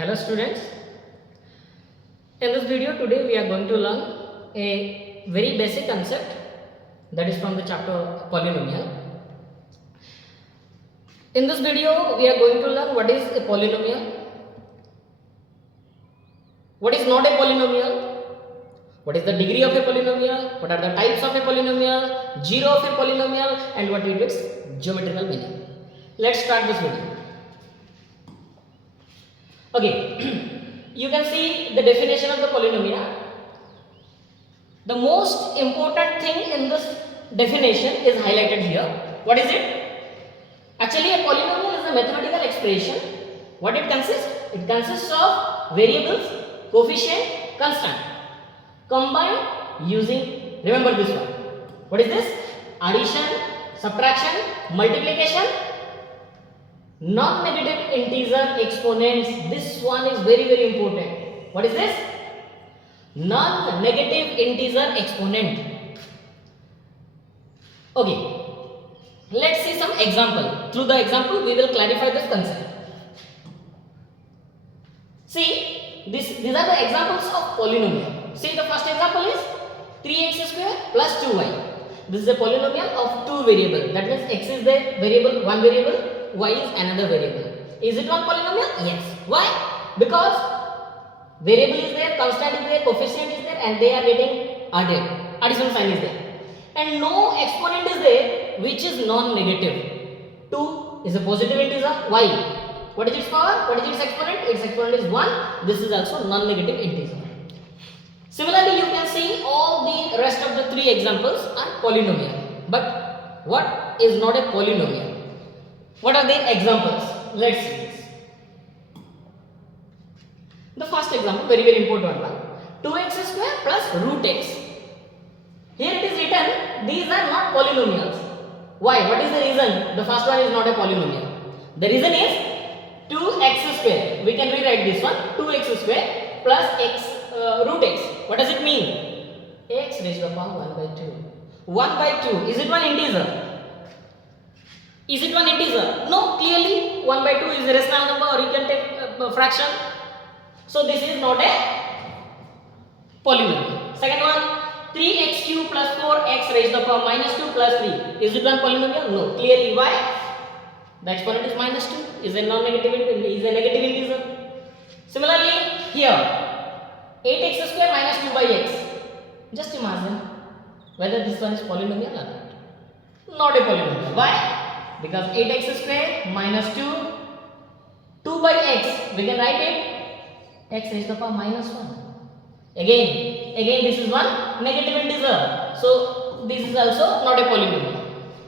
Hello students, in this video today we are going to learn a very basic concept that is from the chapter polynomial. In this video we are going to learn what is a polynomial, what is not a polynomial, what is the degree of a polynomial, what are the types of a polynomial, zero of a polynomial, and what is its geometrical meaning. Let's start this video. Okay, you can see the definition of the polynomial. The most important thing in this definition is highlighted here. What is it? Actually, a polynomial is a mathematical expression. What it consists? It consists of variables, coefficient, constant combined using, remember this one. What is this? Addition, subtraction, multiplication, non-negative integer exponents. This one is very important. What is this? Non-negative integer exponent. Okay, let's see some example. Through the example we will clarify this concept. See, these are the examples of polynomial. See, the first example is 3x square plus 2y. This is a polynomial of two variables. That means x is the variable, one variable, y is another variable. Is it one polynomial? Yes. Why? Because variable is there, constant is there, coefficient is there, and they are getting added. Addition sign is there. And no exponent is there which is non-negative. 2 is a positive integer, y. What is its power? What is its exponent? Its exponent is 1. This is also non-negative integer. Similarly, you can see all the rest of the three examples are polynomial. But what is not a polynomial? What are the examples? Let's see this. The first example, very important one. 2x square plus root x. Here it is written, these are not polynomials. Why? What is the reason? The first one is not a polynomial. The reason is 2x square. We can rewrite this one. 2x square plus x root x. What does it mean? X raised to the power 1 by 2. 1 by 2. Is it one integer? Is it one integer? No, clearly 1 by 2 is a rational number, or you can take a fraction. So this is not a polynomial. Second one, 3x cube plus 4x raised to the power minus 2 plus 3. Is it one polynomial? No, clearly. Why? The exponent is minus 2. Is a non-negative, is a negative integer. Similarly, here 8x square minus 2 by x. Just imagine whether this one is polynomial or not. Not a polynomial. Why? Because 8x square minus 2 by x. We can write it x raised to the power minus 1. Again this is one negative integer. So this is also not a polynomial.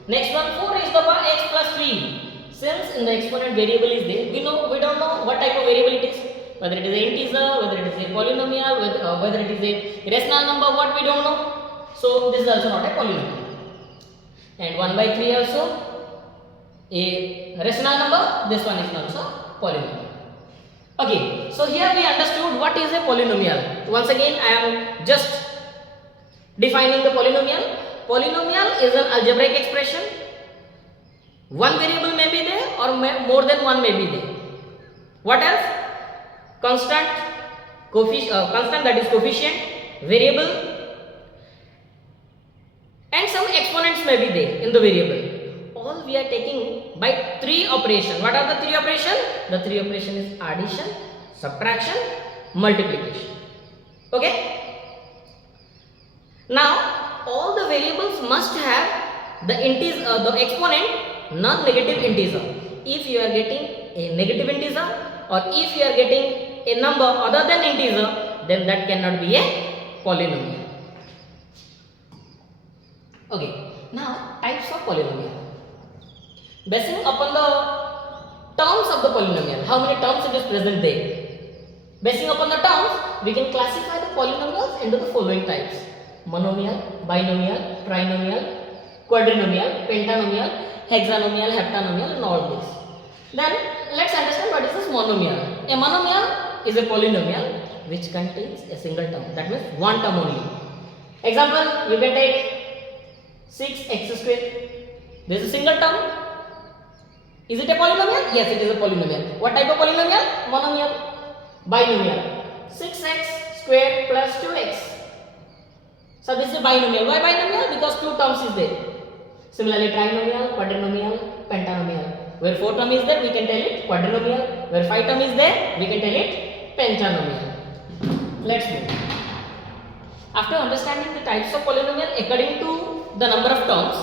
Next one, 4 raised to the power x plus 3. Since in the exponent variable is there, we don't know what type of variable it is. Whether it is an integer, whether it is a polynomial, whether it is a rational number, what we don't know. So this is also not a polynomial. And 1 by 3 also a rational number. This one is also polynomial. Okay, so here we understood what is a polynomial. Once again, I am just defining the polynomial. Polynomial is an algebraic expression. One variable may be there, or more than one may be there. What else? Constant, constant, that is coefficient, variable, and some exponents may be there in the variable. All we are taking by three operations. What are the three operations? The three operations is addition, subtraction, multiplication. Okay? Now, all the variables must have the exponent non-negative integer. If you are getting a negative integer, or if you are getting a number other than integer, then that cannot be a polynomial. Okay, now types of polynomial. Basing upon the terms of the polynomial, how many terms it is present there. Basing upon the terms, we can classify the polynomials into the following types: monomial, binomial, trinomial, quadrinomial, pentanomial, hexanomial, heptanomial, and all this. Then let's understand what is this monomial. A monomial is a polynomial which contains a single term. That means one term only. Example, you can take 6x square. There is a single term. Is it a polynomial? Yes, it is a polynomial. What type of polynomial? Monomial. binomial 6x square plus 2x. So this is a binomial. Why binomial? Because two terms is there. Similarly, trinomial, quadrinomial, pentanomial. Where 4 term is there, we can tell it quadrinomial. Where 5 term is there, we can tell it pentanomial. Let's move. After understanding the types of polynomial according to the number of terms,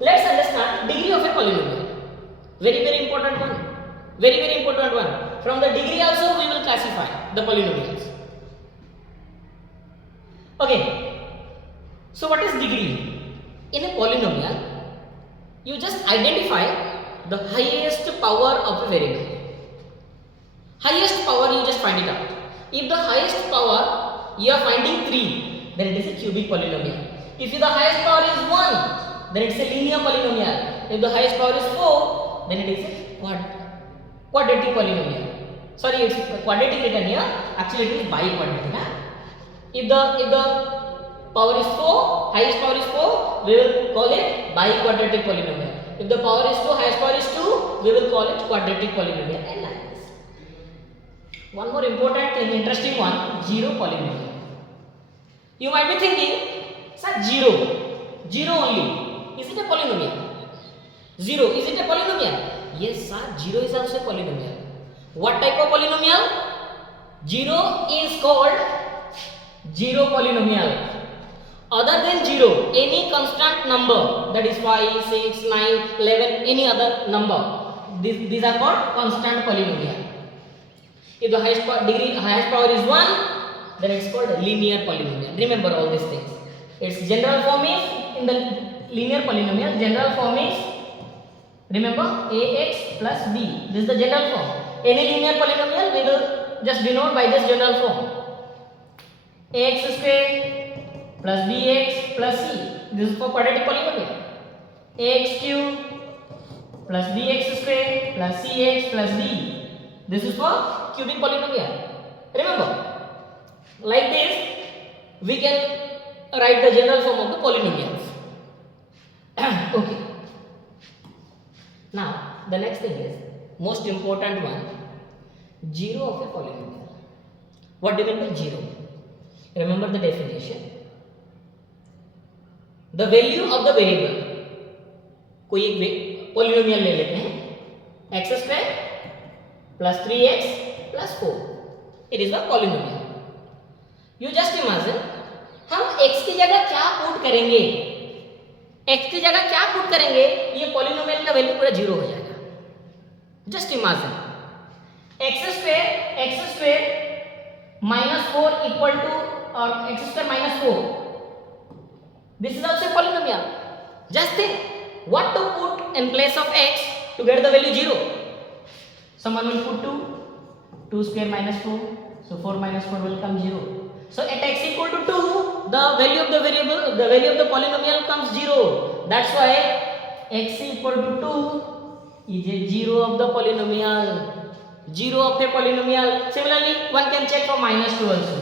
let's understand degree of a polynomial. Very important one. Very important one. From the degree also we will classify the polynomials. Okay. So what is degree? In a polynomial, you just identify the highest power of a variable. Highest power you just find it out. If the highest power you are finding 3, then it is a cubic polynomial. If the highest power is 1, then it's a linear polynomial. If the highest power is 4, then it is a quadratic polynomial. Sorry, it's quadratic written here. Actually, it is biquadratic. If the power is 4, highest power is 4, we will call it biquadratic polynomial. If the power is 2, highest power is 2, we will call it quadratic polynomial, and like this. One more important and interesting one, zero polynomial. You might be thinking, sir, zero only. Is it a polynomial? Zero, is it a polynomial? Yes, sir, zero is also a polynomial. What type of polynomial? Zero is called zero polynomial. Other than 0, any constant number, that is 5, 6, 9, 11, any other number, these are called constant polynomial. If the highest power is 1, then it's called linear polynomial. Remember all these things. Its general form is, in the linear polynomial, general form is, remember, ax plus b. This is the general form. Any linear polynomial we will just denote by this general form. Ax square plus bx plus c. This is for quadratic polynomial. Ax cube plus bx square plus cx plus d. This is for cubic polynomial. Remember, like this we can write the general form of the polynomials. Okay. Now the next thing is most important one, zero of a polynomial. What do you mean by zero? Remember the definition. The value of the variable. कोई एक polynomial ले लेते हैं, x square plus 3x plus 4. It is a polynomial. You just imagine, हम x की जगह क्या put करेंगे? x की जगह क्या पुट करेंगे? ये polynomial का वैल्यू पूरा जीरो हो जाएगा. Just imagine, x square minus 4 equal to or x square minus 4. This is also a polynomial. Just think what to put in place of x to get the value 0. Someone will put 2 square minus 4, so 4 minus 4 will come 0. So at x equal to 2, the value of the variable, the value of the polynomial comes 0. That's why x equal to 2 is a 0 of the polynomial. 0 of a polynomial. Similarly, one can check for minus 2 also.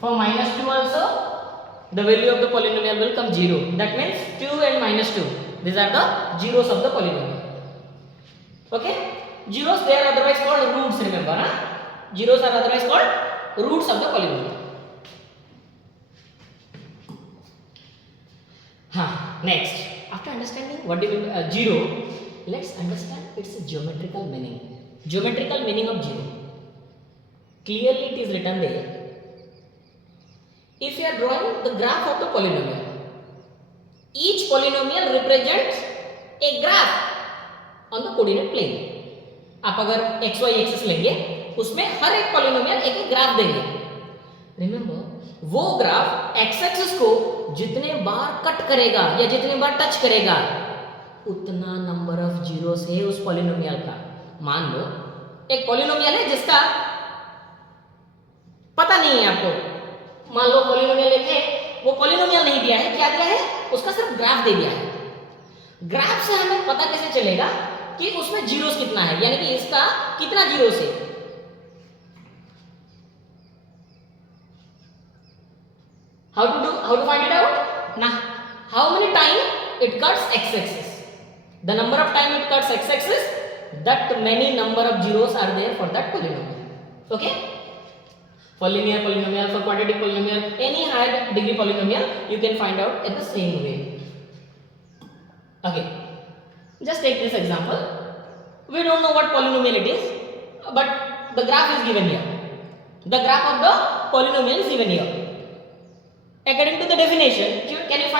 For minus 2 also, the value of the polynomial will come 0. That means 2 and minus 2. These are the zeros of the polynomial. Okay? Zeros, they are otherwise called roots, remember. Zeros are otherwise called roots of the polynomial. Next, after understanding what do you mean by zero, let's understand its geometrical meaning. Geometrical meaning of zero. Clearly it is written there. If you are drawing the graph of the polynomial, each polynomial represents a graph on the coordinate plane. आप अगर x y axis लेंगे, उसमें हर एक polynomial एक एक graph देंगे. Remember, वो graph x axis को जितने बार कट करेगा या जितने बार टच करेगा, उतना नंबर ऑफ जीरोस है उस polynomial का. मान लो एक polynomial है जिसका पता नहीं है आपको. मान लो polynomial लेके वो polynomial नहीं दिया है, क्या दिया है? उसका सिर्फ ग्राफ दे दिया है. ग्राफ से हमें पता कैसे चलेगा कि उसमें जीरोस कितना है, यानी कि इसका कितना जीरोस है. How to find it out? Now, how many time it cuts x-axis? The number of time it cuts x-axis, that many number of zeros are there for that polynomial. Okay? For linear polynomial, for quadratic polynomial, any higher degree polynomial, you can find out in the same way. Okay, just take this example. We don't know what polynomial it is, but the graph is given here. The graph of the polynomial is given here. According to the definition, can you find